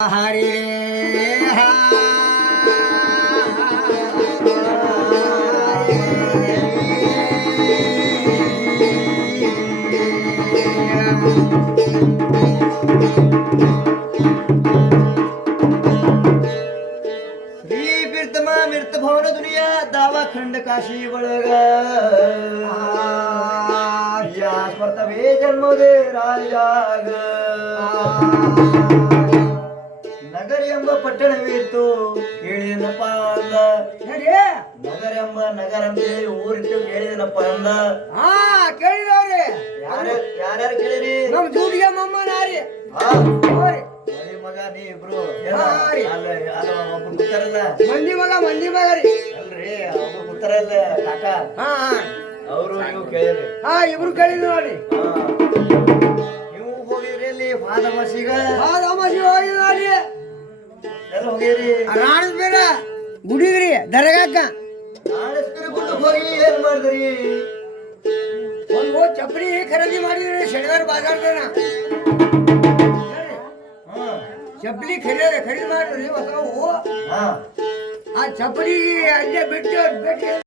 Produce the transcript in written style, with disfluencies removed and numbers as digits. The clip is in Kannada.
ಹರಿ ಶ್ರೀ ಬಿರ್ತಮ ಮಿರ್ತ ಭವನ ದುನಿಯಾ ದಾವಾಖಂಡ ಕಾಶಿ ಒಳಗ ಸ್ಪರ್ತವೇ ಜನ್ಮದೇ ರಾಜಾಗ ನಗರ ಎಂಬ ಪಟ್ಟಣವಿತ್ತು ಕೇಳಿದನಪ್ಪ ಅಂದ ನಗರ ಎಂಬ ನಗರ ಅಂತ ಊರಿಟ್ಟು ಕೇಳಿದನಪ್ಪ ಅಂದ ಕೇಳಿದವ್ರಿ ಯಾರ್ಯಾರು ಕೇಳಿರಿ ನಮ್ ಜೂಡಿಗೆ ಮಮ್ಮನಾರಿ ಮರಿ ಮಗ ನೀ ಇಬ್ರು ಒಬ್ಬ ಕೂತಾರಲ್ಲ ಮಂದಿ ಮಗ ರೀ ಅಲ್ರಿ ಒಬ್ಬ ಕೂತಾರಲ್ಲ ಕಾಕ ಅವರು ನೀವು ಕೇಳಿರಿ ಇಬ್ರು ಕೇಳಿದ್ ನೋಡಿ ನೀವು ಹೋಗಿರಿ ಅಲ್ಲಿ ಮಾದಮಸಿಗ ಹೋಗಿ ನೋಡಿ ಎಲ್ಲ ಹೋಗಿರಿ ರಾಣದ ಬೇರೆ ಗುಡಿಗ್ರಿ ದರ್ಗಾಕ ನಾಳೆಸ್ಕರ ಗುಡ್ಡಕ್ಕೆ ಹೋಗಿ ಏನ್ ಮಾಡಿದ್ರಿ ಒಂದು ಚಪ್ಪಲಿ ಖರೀದಿ ಮಾಡಿದ್ರಿ ಶನಿವಾರ ಬಾಜಾರ್ದನ ಚಪ್ಪಲಿ ಖರೀದಿ ಮಾಡಿದ್ರಿ ಹೊಸವು ಆ ಚಪ್ಪಲಿ ಅಲ್ಲೇ ಬಿಟ್ಟು